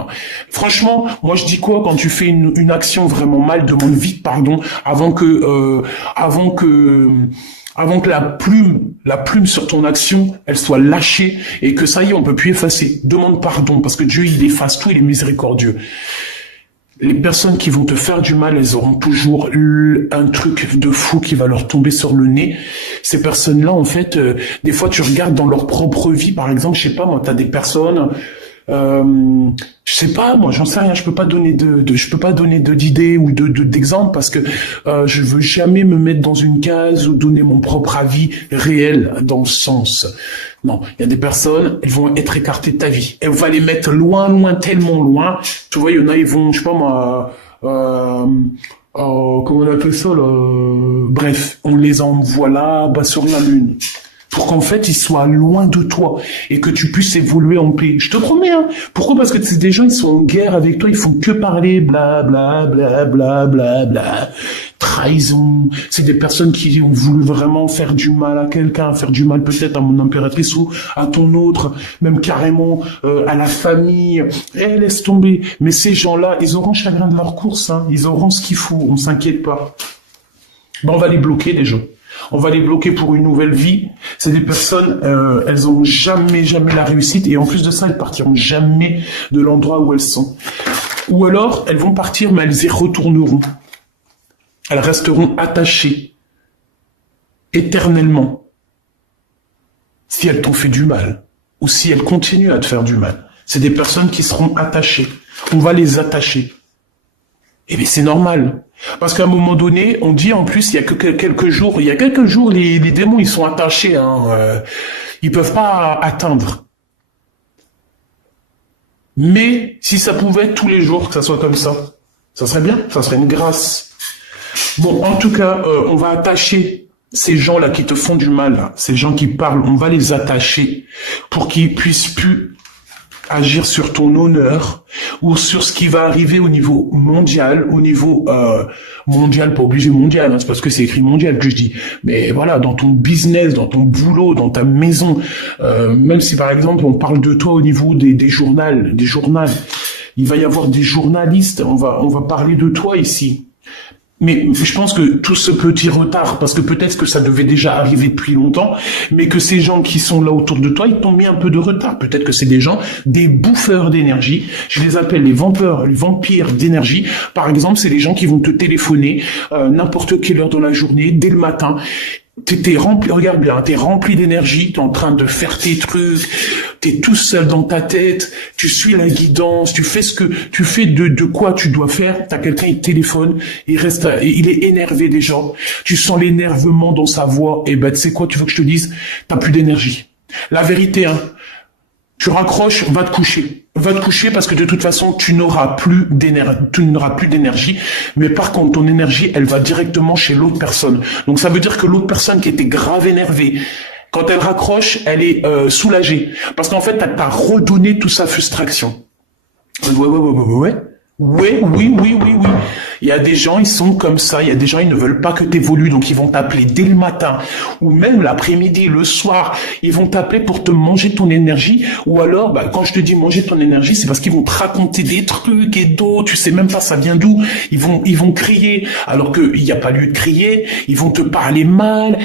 Franchement, moi je dis quoi quand tu fais une action vraiment mal, demande vite pardon avant que la plume sur ton action, elle soit lâchée et que ça y est, on peut plus effacer. Demande pardon parce que Dieu il efface tout, il est miséricordieux. Les personnes qui vont te faire du mal, elles auront toujours un truc de fou qui va leur tomber sur le nez. Ces personnes-là, en fait, des fois, tu regardes dans leur propre vie, par exemple, je sais pas, moi, t'as des personnes, je sais pas, moi, j'en sais rien, je peux pas donner d'idées ou d'exemples parce que je veux jamais me mettre dans une case ou donner mon propre avis réel dans le sens. Non, il y a des personnes, elles vont être écartées de ta vie. Elle va les mettre loin, tellement loin. Tu vois, il y en a, ils vont, je sais pas moi, comment on appelle ça là, bref, on les envoie là, bas sur la lune. Pour qu'en fait, ils soient loin de toi et que tu puisses évoluer en paix. Je te promets, Pourquoi? Parce que c'est des gens, ils sont en guerre avec toi, ils font que parler, bla, bla, bla, bla, bla, bla. Trahison. C'est des personnes qui ont voulu vraiment faire du mal à quelqu'un, faire du mal peut-être à mon impératrice ou à ton autre, même carrément à la famille. Laisse tomber. Mais ces gens-là, ils auront chagrin de leur course, Ils auront ce qu'il faut, on s'inquiète pas. On va les bloquer déjà. On va les bloquer pour une nouvelle vie. C'est des personnes, elles ont jamais la réussite et en plus de ça, elles partiront jamais de l'endroit où elles sont. Ou alors, elles vont partir, mais elles y retourneront. Elles resteront attachées éternellement si elles t'ont fait du mal ou si elles continuent à te faire du mal. C'est des personnes qui seront attachées. On va les attacher. Eh bien, c'est normal. Parce qu'à un moment donné, on dit en plus, il y a quelques jours, les démons, ils sont attachés, ils peuvent pas atteindre. Mais si ça pouvait être tous les jours que ça soit comme ça serait bien, ça serait une grâce. Bon, en tout cas, on va attacher ces gens-là qui te font du mal, là, ces gens qui parlent, on va les attacher pour qu'ils puissent plus agir sur ton honneur ou sur ce qui va arriver au niveau mondial, mondial, pas obligé mondial, hein, c'est parce que c'est écrit mondial que je dis, mais voilà, dans ton business, dans ton boulot, dans ta maison, même si par exemple on parle de toi au niveau des journaux, il va y avoir des journalistes, on va parler de toi ici. Mais je pense que tout ce petit retard, parce que peut-être que ça devait déjà arriver depuis longtemps, mais que ces gens qui sont là autour de toi, ils t'ont mis un peu de retard. Peut-être que c'est des gens, des bouffeurs d'énergie. Je les appelle les vampires d'énergie. Par exemple, c'est des gens qui vont te téléphoner n'importe quelle heure dans la journée, dès le matin. T'es rempli, regarde bien, t'es rempli d'énergie, t'es en train de faire tes trucs, t'es tout seul dans ta tête, tu suis la guidance, tu fais de quoi tu dois faire. T'as quelqu'un, il te téléphone, il est énervé déjà. Tu sens l'énervement dans sa voix. Et ben, tu sais quoi, tu veux que je te dise, t'as plus d'énergie. La vérité, hein. Tu raccroches, va te coucher. Va te coucher parce que de toute façon, tu n'auras plus d'énergie. Mais par contre, ton énergie, elle va directement chez l'autre personne. Donc ça veut dire que l'autre personne qui était grave énervée, quand elle raccroche, elle est soulagée. Parce qu'en fait, t'as redonné toute sa frustration. Ouais. Oui. Il y a des gens, ils sont comme ça. Il y a des gens, ils ne veulent pas que tu évolues. Donc, ils vont t'appeler dès le matin ou même l'après-midi, le soir. Ils vont t'appeler pour te manger ton énergie. Ou alors, quand je te dis manger ton énergie, c'est parce qu'ils vont te raconter des trucs et d'autres. Tu sais même pas ça vient d'où. Ils vont crier alors qu'il n'y a pas lieu de crier. Ils vont te parler mal.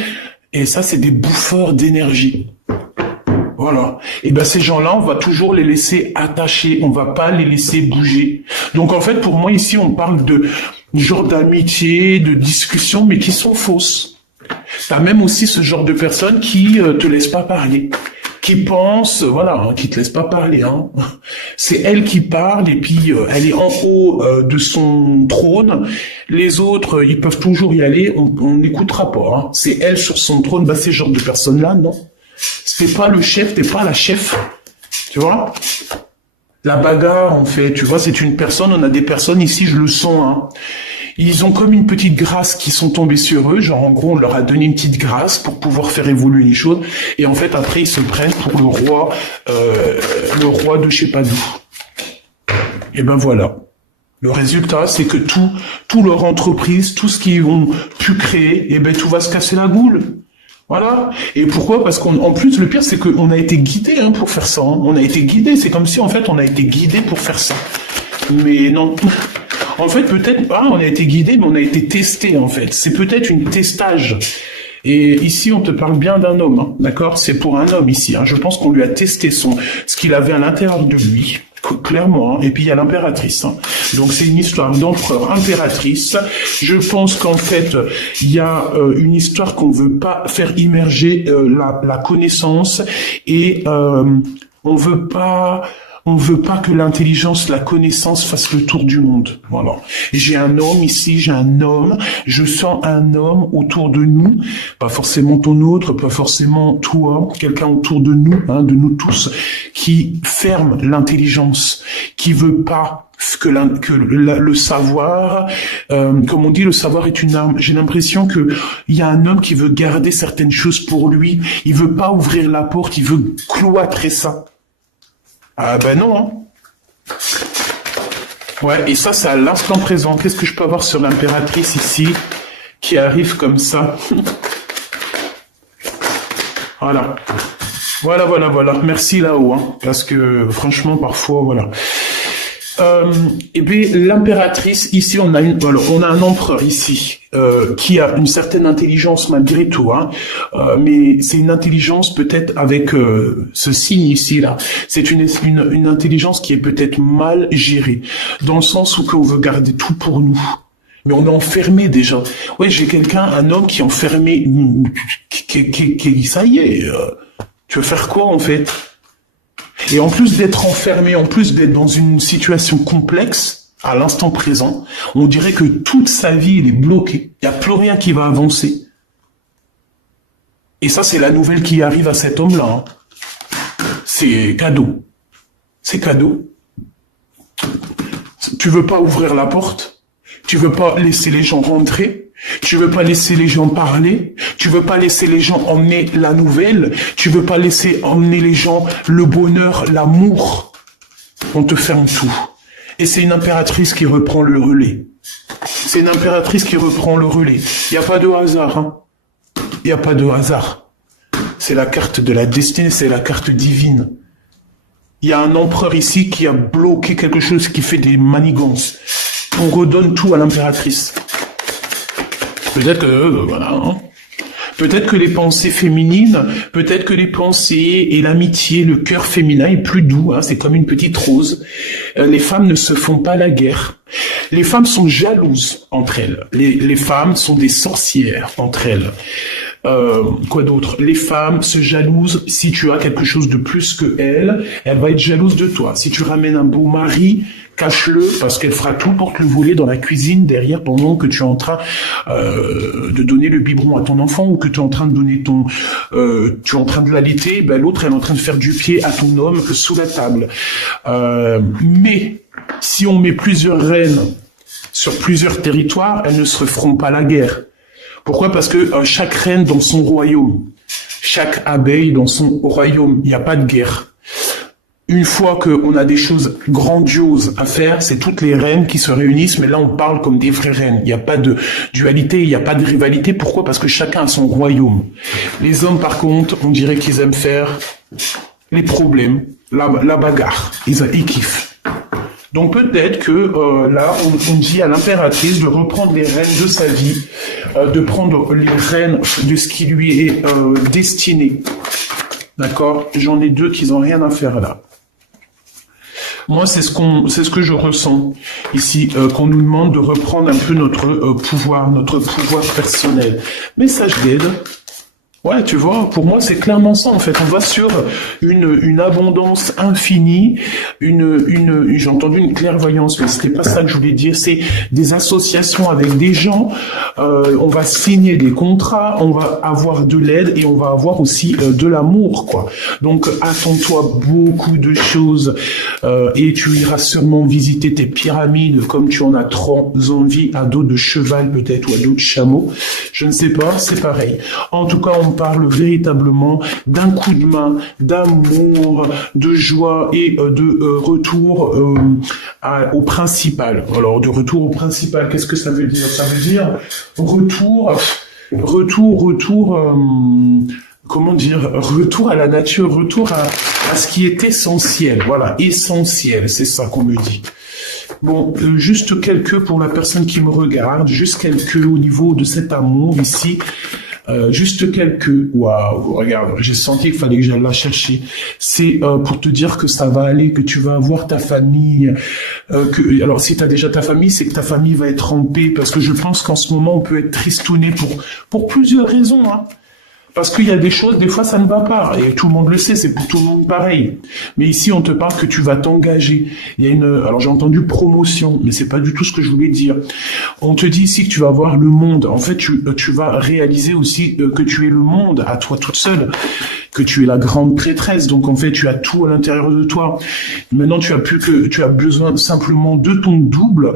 Et ça, c'est des bouffeurs d'énergie. Voilà. Et ben ces gens-là, on va toujours les laisser attachés, on va pas les laisser bouger. Donc en fait, pour moi ici, on parle de genre d'amitié, de discussion, mais qui sont fausses. T'as même aussi ce genre de personnes qui te laissent pas parler, qui pensent, qui te laissent pas parler. Hein. C'est elle qui parle et puis elle est en haut de son trône. Les autres, ils peuvent toujours y aller, on n'écoutera pas. Hein. C'est elle sur son trône. Ces genres de personnes-là, non. C'est pas le chef, t'es pas la chef, tu vois. La bagarre, en fait, tu vois, c'est une personne, on a des personnes ici, je le sens, hein. Ils ont comme une petite grâce qui sont tombés sur eux, genre en gros, on leur a donné une petite grâce pour pouvoir faire évoluer les choses, et en fait, après, ils se prennent pour le roi de je sais pas d'où. Et ben voilà. Le résultat, c'est que tout leur entreprise, tout ce qu'ils ont pu créer, et ben tout va se casser la goule. Voilà. Et pourquoi? Parce qu'en plus, le pire, c'est qu'on a été guidé pour faire ça. Hein. On a été guidé. C'est comme si, en fait, on a été guidé pour faire ça. Mais non. En fait, peut-être, on a été guidé, mais on a été testé, en fait. C'est peut-être une testage. Et ici, on te parle bien d'un homme, hein, d'accord? C'est pour un homme ici. Hein. Je pense qu'on lui a testé ce qu'il avait à l'intérieur de lui. Clairement, hein. Et puis il y a l'impératrice. Hein. Donc c'est une histoire d'empereur impératrice. Je pense qu'en fait, il y a une histoire qu'on veut pas faire immerger la connaissance et on veut pas que l'intelligence, la connaissance fasse le tour du monde. Voilà. J'ai un homme ici, je sens un homme autour de nous, pas forcément ton autre, pas forcément toi, quelqu'un autour de nous, de nous tous, qui ferme l'intelligence, qui veut pas que le savoir, comme on dit, le savoir est une arme. J'ai l'impression que il y a un homme qui veut garder certaines choses pour lui, il veut pas ouvrir la porte, il veut cloîtrer ça. Ah ben non, hein. Ouais, et ça, c'est à l'instant présent. Qu'est-ce que je peux avoir sur l'impératrice ici, qui arrive comme ça? Voilà. Voilà. Merci là-haut, hein, parce que franchement, parfois, voilà. Et puis l'impératrice ici, on a un empereur ici qui a une certaine intelligence malgré tout, hein, mais c'est une intelligence peut-être avec ce signe ici là. C'est une intelligence qui est peut-être mal gérée, dans le sens où qu'on veut garder tout pour nous. Mais on est enfermé déjà. Ouais, j'ai un homme qui est enfermé, ça y est. Tu veux faire quoi en fait? Et en plus d'être enfermé, en plus d'être dans une situation complexe, à l'instant présent, on dirait que toute sa vie, il est bloqué. Il n'y a plus rien qui va avancer. Et ça, c'est la nouvelle qui arrive à cet homme-là. Hein. C'est cadeau. C'est cadeau. Tu veux pas ouvrir la porte, tu veux pas laisser les gens rentrer, tu veux pas laisser les gens parler, tu veux pas laisser les gens emmener la nouvelle, tu veux pas laisser emmener les gens le bonheur, l'amour. On te ferme tout. Et c'est une impératrice qui reprend le relais. C'est une impératrice qui reprend le relais. Il n'y a pas de hasard, hein. Il n'y a pas de hasard. C'est la carte de la destinée, c'est la carte divine. Il y a un empereur ici qui a bloqué quelque chose, qui fait des manigances. On redonne tout à l'impératrice. Peut-être que, voilà, hein. Peut-être que les pensées féminines, peut-être que les pensées et l'amitié, le cœur féminin est plus doux, hein, c'est comme une petite rose. Les femmes ne se font pas la guerre. Les femmes sont jalouses entre elles. Les femmes sont des sorcières entre elles. Quoi d'autre? Les femmes se jalousent si tu as quelque chose de plus que elle va être jalouse de toi. Si tu ramènes un beau mari, cache-le parce qu'elle fera tout pour te le voler dans la cuisine derrière pendant que tu es en train de donner le biberon à ton enfant ou que tu es en train de donner tu es en train de l'allaiter, ben l'autre elle est en train de faire du pied à ton homme sous la table. Mais si on met plusieurs reines sur plusieurs territoires, elles ne se feront pas la guerre. Pourquoi? Parce que chaque reine dans son royaume, chaque abeille dans son royaume, il n'y a pas de guerre. Une fois qu'on a des choses grandioses à faire, c'est toutes les reines qui se réunissent, mais là on parle comme des vraies reines. Il n'y a pas de dualité, il n'y a pas de rivalité. Pourquoi? Parce que chacun a son royaume. Les hommes par contre, on dirait qu'ils aiment faire les problèmes, la bagarre. Ils kiffent. Donc peut-être que là, on dit à l'impératrice de reprendre les rênes de sa vie, de prendre les rênes de ce qui lui est destiné. D'accord? J'en ai deux qui n'ont rien à faire là. Moi, c'est ce que je ressens ici, qu'on nous demande de reprendre un peu notre pouvoir personnel. Message d'aide. Ouais, tu vois, pour moi, c'est clairement ça, en fait. On va sur une abondance infinie, j'ai entendu une clairvoyance, mais c'était pas ça que je voulais dire, c'est des associations avec des gens, on va signer des contrats, on va avoir de l'aide et on va avoir aussi de l'amour, quoi. Donc, attends-toi beaucoup de choses, et tu iras sûrement visiter tes pyramides comme tu en as trop envie, à dos de cheval peut-être, ou à dos de chameau. Je ne sais pas, c'est pareil. En tout cas, on parle véritablement d'un coup de main, d'amour, de joie et de retour au principal. Alors, de retour au principal, qu'est-ce que ça veut dire? Ça veut dire comment dire, retour à la nature, retour à ce qui est essentiel. Voilà, essentiel, c'est ça qu'on me dit. Bon, juste quelques pour la personne qui me regarde, juste quelques au niveau de cet amour ici. Juste quelques, waouh, regarde, j'ai senti qu'il fallait que j'aille la chercher. C'est pour te dire que ça va aller, que tu vas avoir ta famille. Alors si tu as déjà ta famille, c'est que ta famille va être en paix, parce que je pense qu'en ce moment on peut être tristouné pour plusieurs raisons, hein. Parce qu'il y a des choses, des fois ça ne va pas, et tout le monde le sait, c'est pour tout le monde pareil. Mais ici on te parle que tu vas t'engager. Il y a alors j'ai entendu promotion, mais c'est pas du tout ce que je voulais dire. On te dit ici que tu vas voir le monde. En fait, tu vas réaliser aussi que tu es le monde à toi toute seule, que tu es la grande prêtresse. Donc en fait, tu as tout à l'intérieur de toi. Maintenant, tu as besoin simplement de ton double.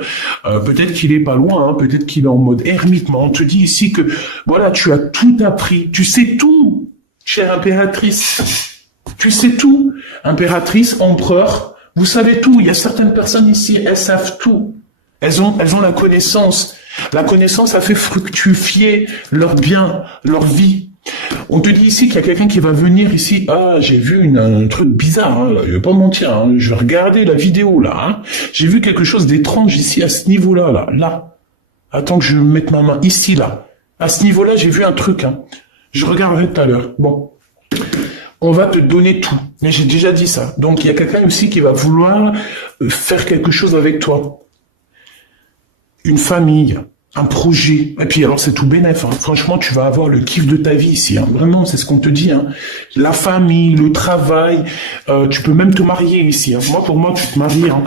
Peut-être qu'il est pas loin, hein, peut-être qu'il est en mode ermite. Mais on te dit ici que voilà, tu as tout appris. Tu sais tout, chère impératrice. Tu sais tout, impératrice, empereur. Vous savez tout. Il y a certaines personnes ici, elles savent tout. Elles ont la connaissance. La connaissance a fait fructifier leur bien, leur vie. On te dit ici qu'il y a quelqu'un qui va venir ici. Ah, j'ai vu un truc bizarre, hein, là. Je vais pas mentir, hein. Je vais regarder la vidéo, là, hein. J'ai vu quelque chose d'étrange ici, à ce niveau-là, là. Attends que je mette ma main ici, là. À ce niveau-là, j'ai vu un truc, hein. Je regarderai tout à l'heure. Bon. On va te donner tout. Mais j'ai déjà dit ça. Donc, il y a quelqu'un aussi qui va vouloir faire quelque chose avec toi. Une famille, un projet. Et puis, alors, c'est tout bénef, hein. Franchement, tu vas avoir le kiff de ta vie ici, hein. Vraiment, c'est ce qu'on te dit, hein. La famille, le travail. Tu peux même te marier ici, hein. Pour moi, tu te maries, hein.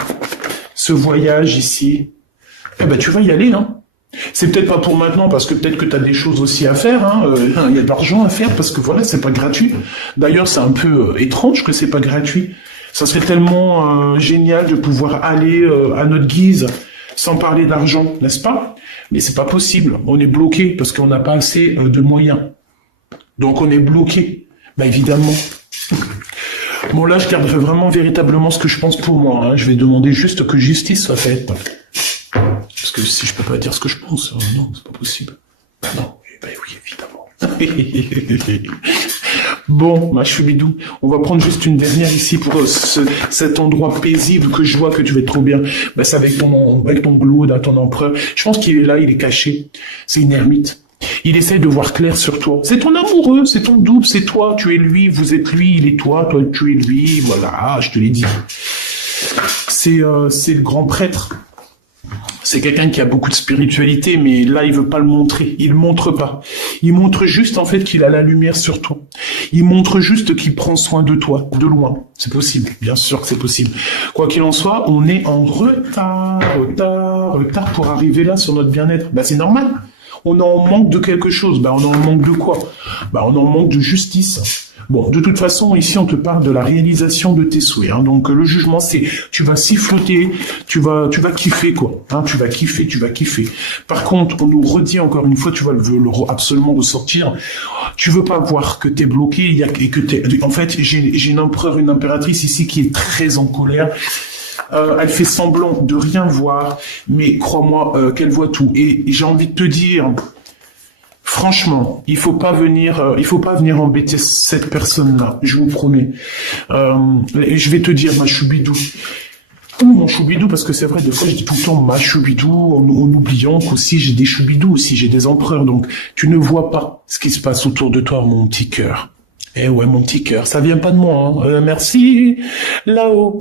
Ce voyage ici. Eh ben, tu vas y aller, hein. C'est peut-être pas pour maintenant, parce que peut-être que tu as des choses aussi à faire, hein. Il y a de l'argent à faire, parce que voilà, c'est pas gratuit. D'ailleurs, c'est un peu étrange que c'est pas gratuit. Ça serait tellement génial de pouvoir aller à notre guise, sans parler d'argent, n'est-ce pas? Mais c'est pas possible. On est bloqué parce qu'on n'a pas assez de moyens. Donc on est bloqué. Bah évidemment. Bon là, je garderai vraiment véritablement ce que je pense pour moi. Hein. Je vais demander juste que justice soit faite. Parce que si je peux pas dire ce que je pense, non, c'est pas possible. Bah non, bah oui, évidemment. Bon, ma choubidou, on va prendre juste une dernière ici pour cet endroit paisible que je vois que tu vas être trop bien. Bah c'est avec ton glaude, ton empereur. Je pense qu'il est là, il est caché. C'est une ermite. Il essaie de voir clair sur toi. C'est ton amoureux, c'est ton double, c'est toi, tu es lui, vous êtes lui, il est toi tu es lui, voilà, je te l'ai dit. C'est le grand prêtre. C'est quelqu'un qui a beaucoup de spiritualité, mais là, il veut pas le montrer. Il le montre pas. Il montre juste, en fait, qu'il a la lumière sur toi. Il montre juste qu'il prend soin de toi, de loin. C'est possible. Bien sûr que c'est possible. Quoi qu'il en soit, on est en retard pour arriver là sur notre bien-être. Bah, c'est normal. On en manque de quelque chose. Bah, on en manque de quoi? Bah, on en manque de justice. Bon, de toute façon, ici, on te parle de la réalisation de tes souhaits. Hein. Donc, le jugement, c'est, tu vas siffloter, tu vas kiffer, quoi. Hein, tu vas kiffer. Par contre, on nous redit encore une fois, tu vas absolument ressortir. Tu veux pas voir que t'es bloqué, et que en fait, j'ai une empereur, une impératrice ici qui est très en colère. Elle fait semblant de rien voir, mais crois-moi qu'elle voit tout. Et j'ai envie de te dire, franchement, il faut pas venir embêter cette personne-là, je vous promets. Je vais te dire, ma choubidou, ou mon choubidou, parce que c'est vrai, des fois je dis tout le temps ma choubidou, en oubliant qu'aussi j'ai des choubidous, aussi j'ai des empereurs, donc tu ne vois pas ce qui se passe autour de toi, mon petit cœur. Eh ouais, mon petit cœur, ça vient pas de moi, hein. Merci, là-haut.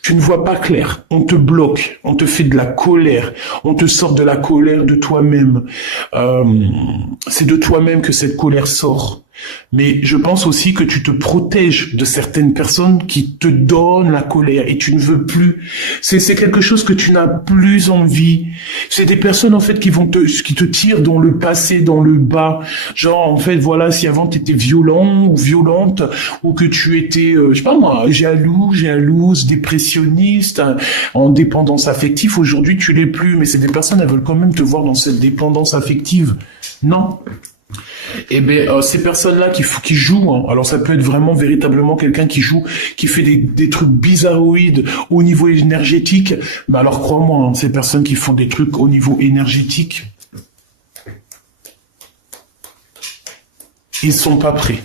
Tu ne vois pas clair, on te bloque, on te fait de la colère, on te sort de la colère de toi-même. C'est de toi-même que cette colère sort. Mais je pense aussi que tu te protèges de certaines personnes qui te donnent la colère et tu ne veux plus. C'est quelque chose que tu n'as plus envie. C'est des personnes en fait qui te tirent dans le passé, dans le bas. Genre en fait voilà, si avant tu étais violent ou violente ou que tu étais je sais pas moi, jalouse, dépressionniste, en dépendance affective, aujourd'hui tu l'es plus, mais c'est des personnes, elles veulent quand même te voir dans cette dépendance affective. Non. Eh ben ces personnes-là qui jouent, hein, alors ça peut être vraiment véritablement quelqu'un qui joue, qui fait des trucs bizarroïdes au niveau énergétique, mais alors crois-moi, hein, ces personnes qui font des trucs au niveau énergétique, ils sont pas prêts.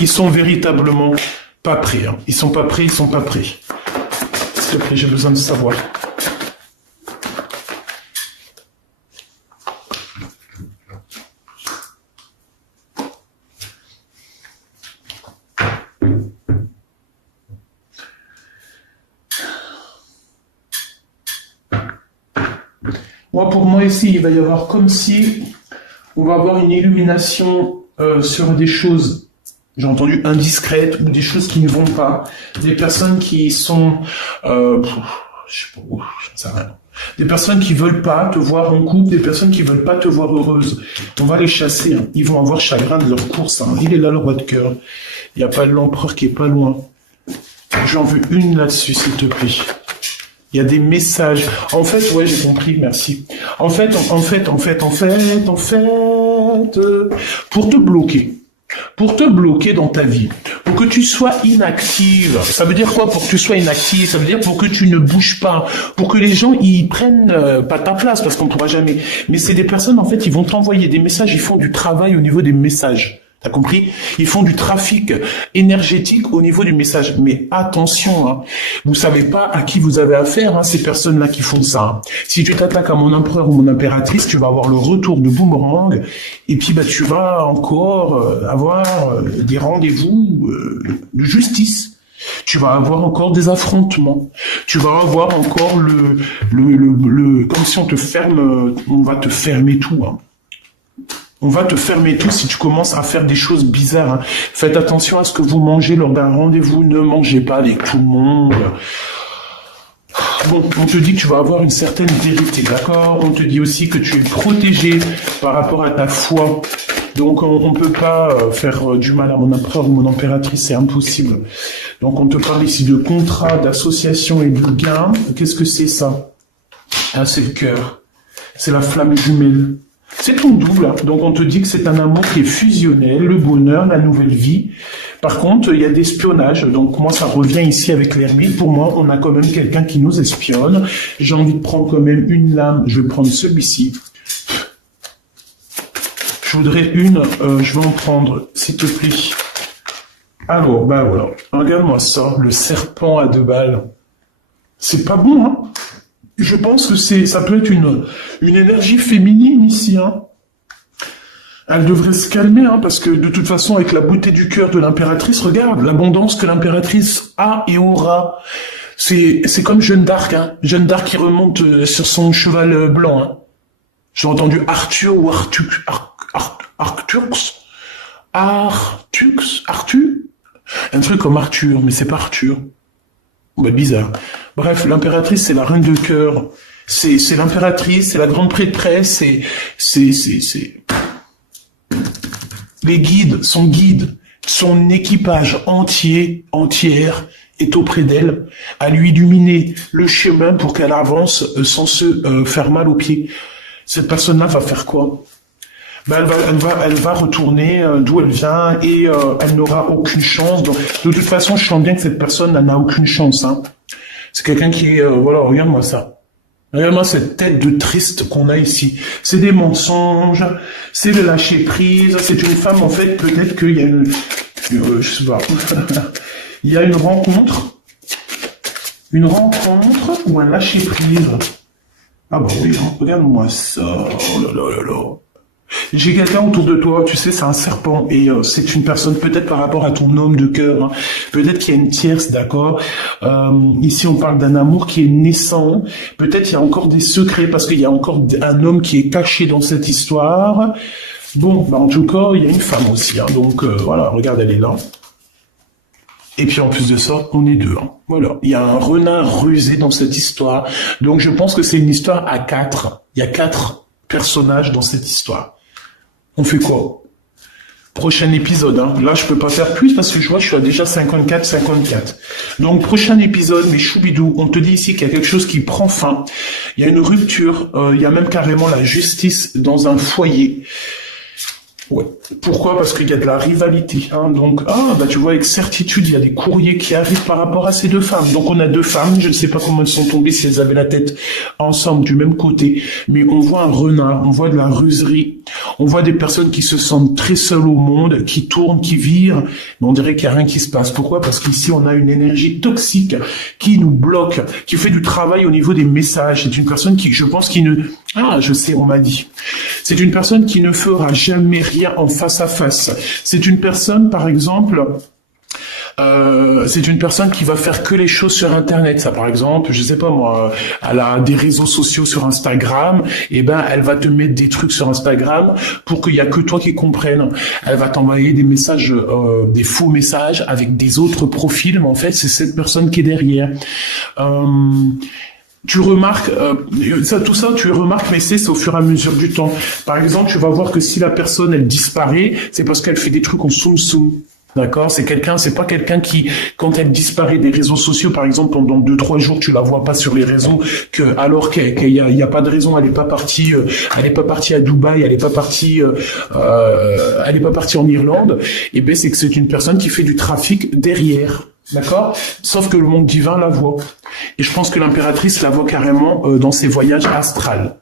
Ils sont véritablement pas prêts. Hein. Ils sont pas prêts. S'il te plaît, j'ai besoin de savoir. Moi, pour moi, ici, il va y avoir comme si on va avoir une illumination sur des choses, j'ai entendu, indiscrètes, ou des choses qui ne vont pas, des personnes qui sont, je sais pas, je sais rien. Des personnes qui veulent pas te voir en couple, des personnes qui veulent pas te voir heureuse. On va les chasser, hein. Ils vont avoir chagrin de leur course. Hein. Il est là, le roi de cœur. Il n'y a pas l'empereur qui est pas loin. J'en veux une là-dessus, s'il te plaît. Il y a des messages. En fait, ouais, j'ai compris, merci. En fait, pour te bloquer dans ta vie, pour que tu sois inactive. Ça veut dire quoi pour que tu sois inactive? Ça veut dire pour que tu ne bouges pas, pour que les gens ils prennent pas ta place, parce qu'on ne pourra jamais. Mais c'est des personnes, en fait, ils vont t'envoyer des messages, ils font du travail au niveau des messages. T'as compris? Ils font du trafic énergétique au niveau du message. Mais attention, hein, vous savez pas à qui vous avez affaire, hein, ces personnes-là qui font ça. Hein. Si tu t'attaques à mon empereur ou mon impératrice, tu vas avoir le retour de boomerang, et puis bah tu vas encore avoir des rendez-vous de justice. Tu vas avoir encore des affrontements. Tu vas avoir encore comme si on te ferme, on va te fermer tout. Hein. On va te fermer tout si tu commences à faire des choses bizarres. Hein. Faites attention à ce que vous mangez lors d'un rendez-vous. Ne mangez pas avec tout le monde. Bon, on te dit que tu vas avoir une certaine vérité, d'accord? On te dit aussi que tu es protégé par rapport à ta foi. Donc on peut pas faire du mal à mon empereur ou mon impératrice, c'est impossible. Donc on te parle ici de contrat, d'association et de gain. Qu'est-ce que c'est ça? Ah, c'est le cœur. C'est la flamme jumelle. C'est ton double, hein. Donc on te dit que c'est un amour qui est fusionnel, le bonheur, la nouvelle vie. Par contre, il y a d'espionnage. Donc moi, ça revient ici avec l'ermite. Pour moi, on a quand même quelqu'un qui nous espionne. J'ai envie de prendre quand même une lame. Je vais prendre celui-ci. Je voudrais une. Je vais en prendre, s'il te plaît. Alors, bah voilà. Regarde-moi ça, le serpent à 2 balles. C'est pas bon, hein? Je pense que ça peut être une énergie féminine ici, hein. Elle devrait se calmer, hein, parce que de toute façon, avec la beauté du cœur de l'impératrice, regarde, l'abondance que l'impératrice a et aura. C'est comme Jeanne d'Arc, hein. Jeanne d'Arc qui remonte sur son cheval blanc, hein. J'ai entendu Arthur ou Artux. Un truc comme Arthur, mais c'est pas Arthur. Bah, bizarre. Bref, l'impératrice, c'est la reine de cœur. C'est l'impératrice, c'est la grande prêtresse, c'est... Les guides, son équipage entière est auprès d'elle, à lui illuminer le chemin pour qu'elle avance sans se faire mal aux pieds. Cette personne-là va faire quoi? Ben elle va retourner d'où elle vient et elle n'aura aucune chance. Donc, de toute façon, je sens bien que cette personne n'a aucune chance. Hein. C'est quelqu'un qui est... voilà, regarde-moi ça. Regarde-moi cette tête de triste qu'on a ici. C'est des mensonges, c'est le lâcher prise. C'est une femme, en fait, peut-être qu'il y a une... je sais pas. Il y a une rencontre ou un lâcher prise. Ah bah oui, hein, regarde-moi ça. Oh là là là là. J'ai quelqu'un autour de toi, tu sais, c'est un serpent, et c'est une personne peut-être par rapport à ton homme de cœur, hein. Peut-être qu'il y a une tierce, d'accord. Ici, on parle d'un amour qui est naissant. Peut-être il y a encore des secrets, parce qu'il y a encore un homme qui est caché dans cette histoire. Bon, bah en tout cas, il y a une femme aussi, hein. Donc voilà, regarde, elle est là. Et puis en plus de ça, on est deux. Hein. Voilà, il y a un renard rusé dans cette histoire. Donc je pense que c'est une histoire à 4. Il y a 4 personnages dans cette histoire. On fait quoi? Prochain épisode, hein. Là, je peux pas faire plus parce que je vois que je suis à déjà 54. Donc, prochain épisode, mais choubidou, on te dit ici qu'il y a quelque chose qui prend fin. Il y a une rupture, il y a même carrément la justice dans un foyer. Ouais. Pourquoi? Parce qu'il y a de la rivalité. Hein. Donc, bah tu vois, avec certitude, il y a des courriers qui arrivent par rapport à ces 2 femmes. Donc, on a 2 femmes. Je ne sais pas comment elles sont tombées, si elles avaient la tête ensemble du même côté. Mais on voit un renard, on voit de la ruserie. On voit des personnes qui se sentent très seules au monde, qui tournent, qui virent. Mais on dirait qu'il n'y a rien qui se passe. Pourquoi? Parce qu'ici, on a une énergie toxique qui nous bloque, qui fait du travail au niveau des messages. C'est une personne qui, je pense, qui ne... Ah, je sais, on m'a dit. C'est une personne qui ne fera jamais rien en face à face. C'est une personne, par exemple, c'est une personne qui va faire que les choses sur Internet. Ça, par exemple, je sais pas moi, elle a des réseaux sociaux sur Instagram, et ben elle va te mettre des trucs sur Instagram pour qu'il y a que toi qui comprenne. Elle va t'envoyer des messages, des faux messages avec des autres profils, mais en fait c'est cette personne qui est derrière. Tu remarques, tout ça, tu remarques, mais c'est au fur et à mesure du temps. Par exemple, tu vas voir que si la personne, elle disparaît, c'est parce qu'elle fait des trucs en soum-soum. D'accord? C'est pas quelqu'un qui, quand elle disparaît des réseaux sociaux, par exemple, pendant 2-3 jours, tu la vois pas sur les réseaux, alors qu'il y a pas de raison, elle est pas partie à Dubaï, elle est pas partie en Irlande, et ben, c'est que c'est une personne qui fait du trafic derrière. D'accord? Sauf que le monde divin la voit. Et je pense que l'impératrice la voit carrément dans ses voyages astrales.